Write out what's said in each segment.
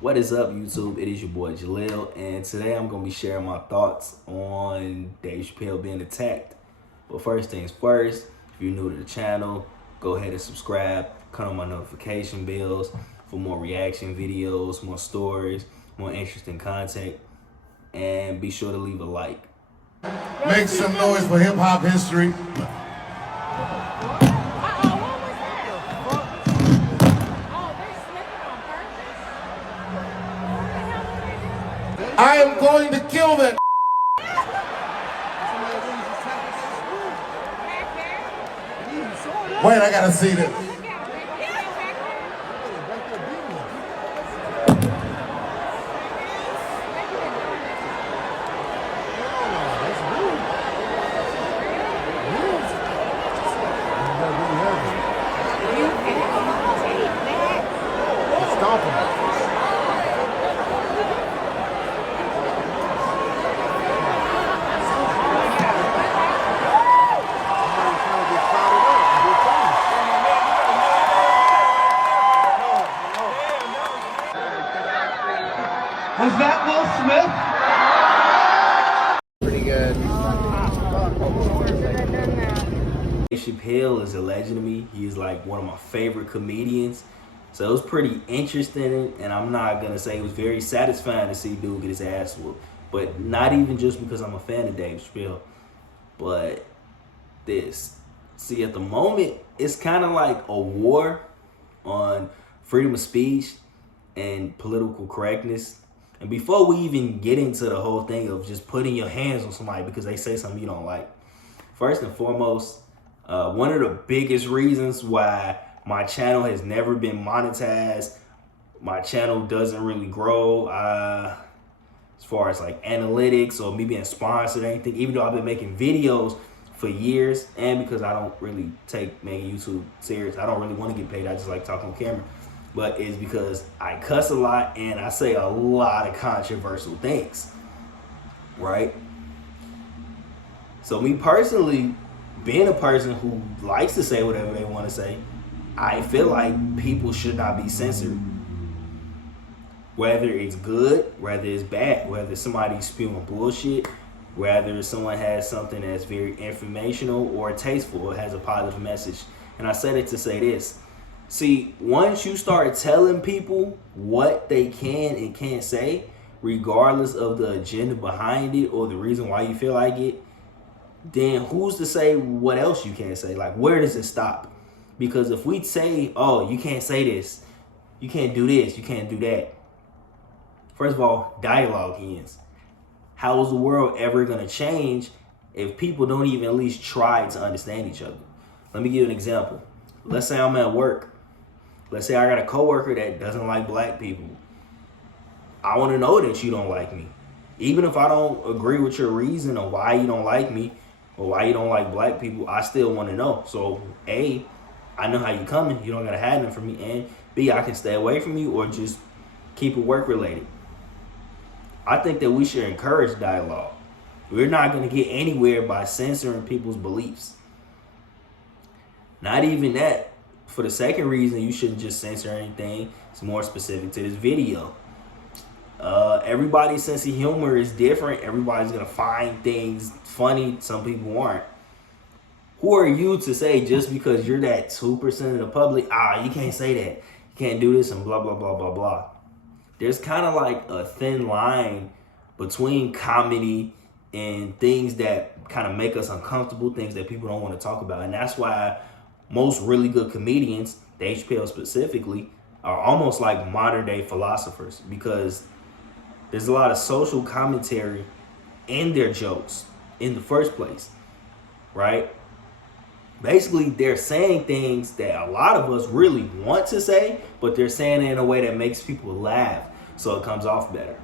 What is up, YouTube? It is your boy Jaleel, and today I'm going to be sharing my thoughts on Dave Chappelle being attacked. But first things first, if you're new to the channel, go ahead and subscribe, turn on my notification bells for more reaction videos, more stories, more interesting content, and be sure to leave a like. Make some noise for hip hop history. I am going to kill that. Wait, I gotta see this. Was that Will Smith? Pretty good. Dave Chappelle is a legend to me. He's like one of my favorite comedians. So it was pretty interesting, and I'm not gonna say it was very satisfying to see dude get his ass whooped. But not even just because I'm a fan of Dave Chappelle, but this. See, at the moment, it's kind of like a war on freedom of speech and political correctness. And before we even get into the whole thing of just putting your hands on somebody because they say something you don't like, first and foremost, one of the biggest reasons why my channel has never been monetized, my channel doesn't really grow as far as like analytics or me being sponsored or anything, even though I've been making videos for years, and because I don't really take making YouTube serious. I don't really want to get paid. I just like talking on camera. But it's because I cuss a lot and I say a lot of controversial things, right? So me personally, being a person who likes to say whatever they want to say, I feel like people should not be censored. Whether it's good, whether it's bad, whether somebody's spewing bullshit, whether someone has something that's very informational or tasteful or has a positive message. And I said it to say this. See, once you start telling people what they can and can't say, regardless of the agenda behind it or the reason why you feel like it, then who's to say what else you can't say? Like, where does it stop? Because if we say, oh, you can't say this, you can't do this, you can't do that. First of all, dialogue ends. How is the world ever going to change if people don't even at least try to understand each other? Let me give you an example. Let's say I'm at work. Let's say I got a coworker that doesn't like black people. I want to know that you don't like me. Even if I don't agree with your reason of why you don't like me or why you don't like black people, I still want to know. So A, I know how you coming. You don't got to hide them from me. And B, I can stay away from you or just keep it work related. I think that we should encourage dialogue. We're not going to get anywhere by censoring people's beliefs. Not even that. For the second reason, you shouldn't just censor anything. It's more specific to this video. Everybody's sense of humor is different. Everybody's going to find things funny. Some people aren't. Who are you to say just because you're that 2% of the public, you can't say that. You can't do this and blah, blah, blah, blah, blah. There's kind of like a thin line between comedy and things that kind of make us uncomfortable, things that people don't want to talk about. And that's why most really good comedians, Dave Chappelle specifically, are almost like modern day philosophers because there's a lot of social commentary in their jokes in the first place, right? Basically, they're saying things that a lot of us really want to say, but they're saying it in a way that makes people laugh, so it comes off better.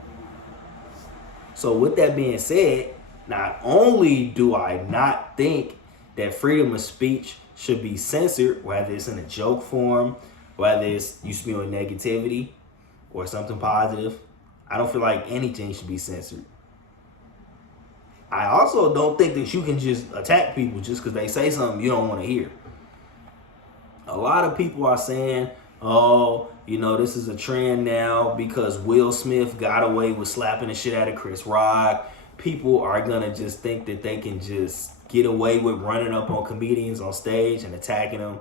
So with that being said, not only do I not think that freedom of speech should be censored, whether it's in a joke form, whether it's you spewing negativity or something positive, I don't feel like anything should be censored. I also don't think that you can just attack people just because they say something you don't want to hear. A lot of people are saying, oh, You know, this is a trend now because Will Smith got away with slapping the shit out of Chris Rock. People are gonna just think that they can just get away with running up on comedians on stage and attacking them.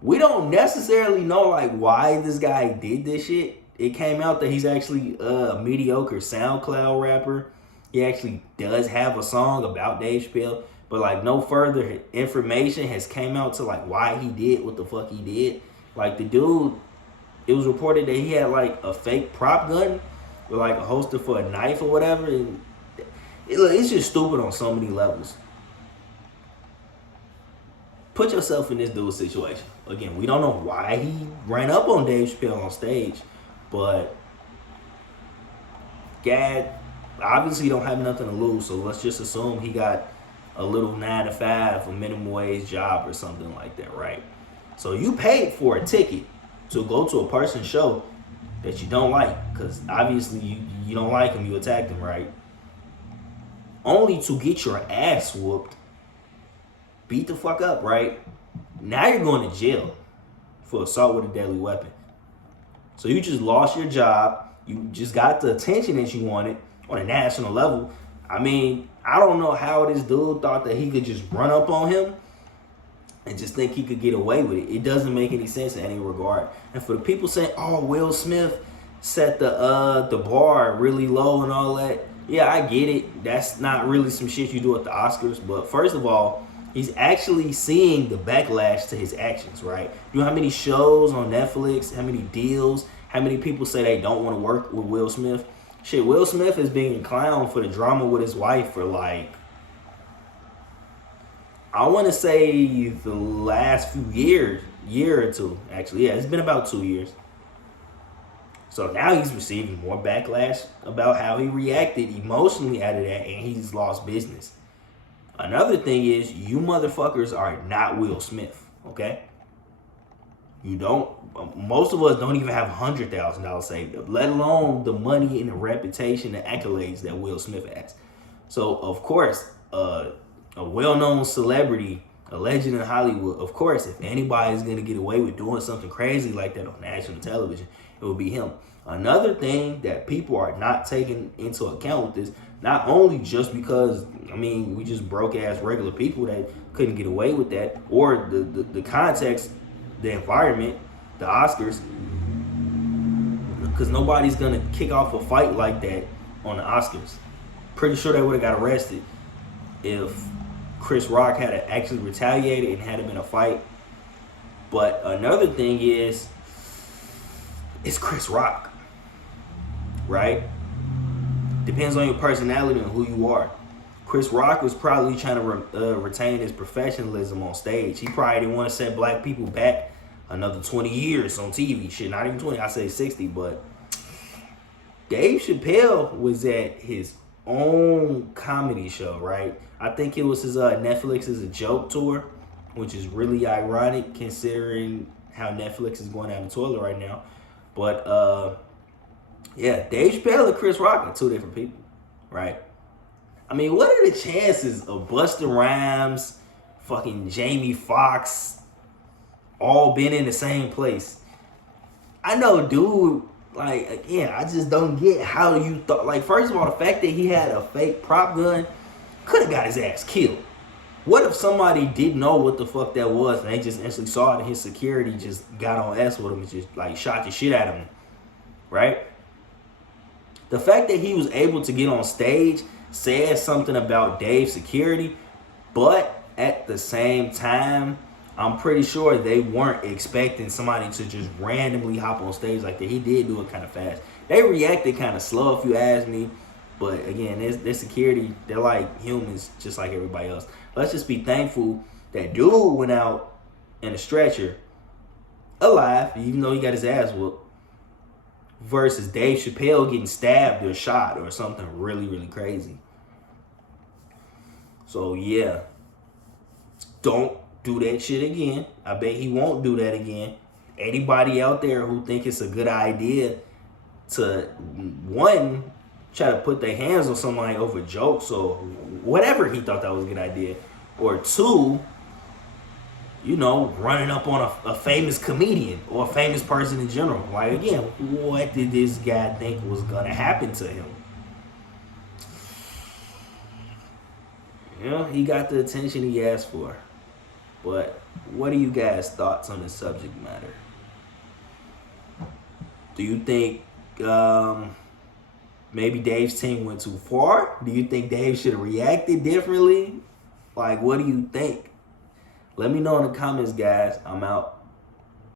We don't necessarily know like why this guy did this shit. It came out that he's actually a mediocre SoundCloud rapper. He actually does have a song about Dave Chappelle, but like no further information has came out to like why he did what the fuck he did. Like the dude, it was reported that he had like a fake prop gun with like a holster for a knife or whatever. And it's just stupid on so many levels. Put yourself in this dude's situation. Again, we don't know why he ran up on Dave Chappelle on stage, but Gad obviously don't have nothing to lose, so let's just assume he got a little 9-to-5, a minimum wage job or something like that, right? So you paid for a ticket to go to a person's show that you don't like, because obviously you don't like him, you attacked him, right? Only to get your ass whooped, beat the fuck up, right? Now you're going to jail for assault with a deadly weapon. So you just lost your job. You just got the attention that you wanted on a national level. I mean, I don't know how this dude thought that he could just run up on him and just think he could get away with it. It doesn't make any sense in any regard. And for the people saying, oh, Will Smith set the bar really low and all that, yeah, I get it. That's not really some shit you do at the Oscars. But first of all, he's actually seeing the backlash to his actions, right? You know how many shows on Netflix, how many deals, how many people say they don't want to work with Will Smith? Shit, Will Smith is being clowned for the drama with his wife for like, I want to say the last few years, year or two, actually. Yeah, it's been about 2 years. So now he's receiving more backlash about how he reacted emotionally out of that, and he's lost business. Another thing is, you motherfuckers are not Will Smith, okay? You don't, most of us don't even have $100,000 saved, let alone the money and the reputation, the accolades that Will Smith has. So, of course, a well-known celebrity, a legend in Hollywood, of course, if anybody's going to get away with doing something crazy like that on national television, it would be him. Another thing that people are not taking into account with this, not only just because, I mean, we just broke-ass regular people that couldn't get away with that, or the context, the environment, the Oscars, because nobody's going to kick off a fight like that on the Oscars. Pretty sure they would have got arrested if Chris Rock had actually retaliated and had it been a fight. But another thing is, it's Chris Rock, right? Depends on your personality and who you are. Chris Rock was probably trying to retain his professionalism on stage. He probably didn't want to set black people back another 20 years on TV. Shit, not even 20, I say 60. But Dave Chappelle was at his own comedy show, right? I think it was his Netflix's A Joke tour, which is really ironic considering how Netflix is going down the toilet right now. But yeah, Dave Chappelle and Chris Rock are two different people, right? I mean, what are the chances of Busta Rhymes, fucking Jamie Foxx, all been in the same place? I know, dude, like, again, I just don't get how you thought. Like, first of all, the fact that he had a fake prop gun could have got his ass killed. What if somebody didn't know what the fuck that was and they just instantly saw it and his security just got on S with him and just, like, shot the shit out of him, right? The fact that he was able to get on stage says something about Dave's security, but at the same time, I'm pretty sure they weren't expecting somebody to just randomly hop on stage like that. He did do it kind of fast. They reacted kind of slow, if you ask me. But again, their security, they're like humans, just like everybody else. Let's just be thankful that dude went out in a stretcher alive, even though he got his ass whooped, versus Dave Chappelle getting stabbed or shot or something really, really crazy. So yeah, don't do that shit again. I bet he won't do that again. Anybody out there who think it's a good idea to, one, try to put their hands on somebody over jokes or whatever he thought that was a good idea, or two, you know, running up on a famous comedian or a famous person in general. Like, again, what did this guy think was going to happen to him? You know, he got the attention he asked for. But what are you guys' thoughts on this subject matter? Do you think maybe Dave's team went too far? Do you think Dave should have reacted differently? Like, what do you think? Let me know in the comments, guys. I'm out.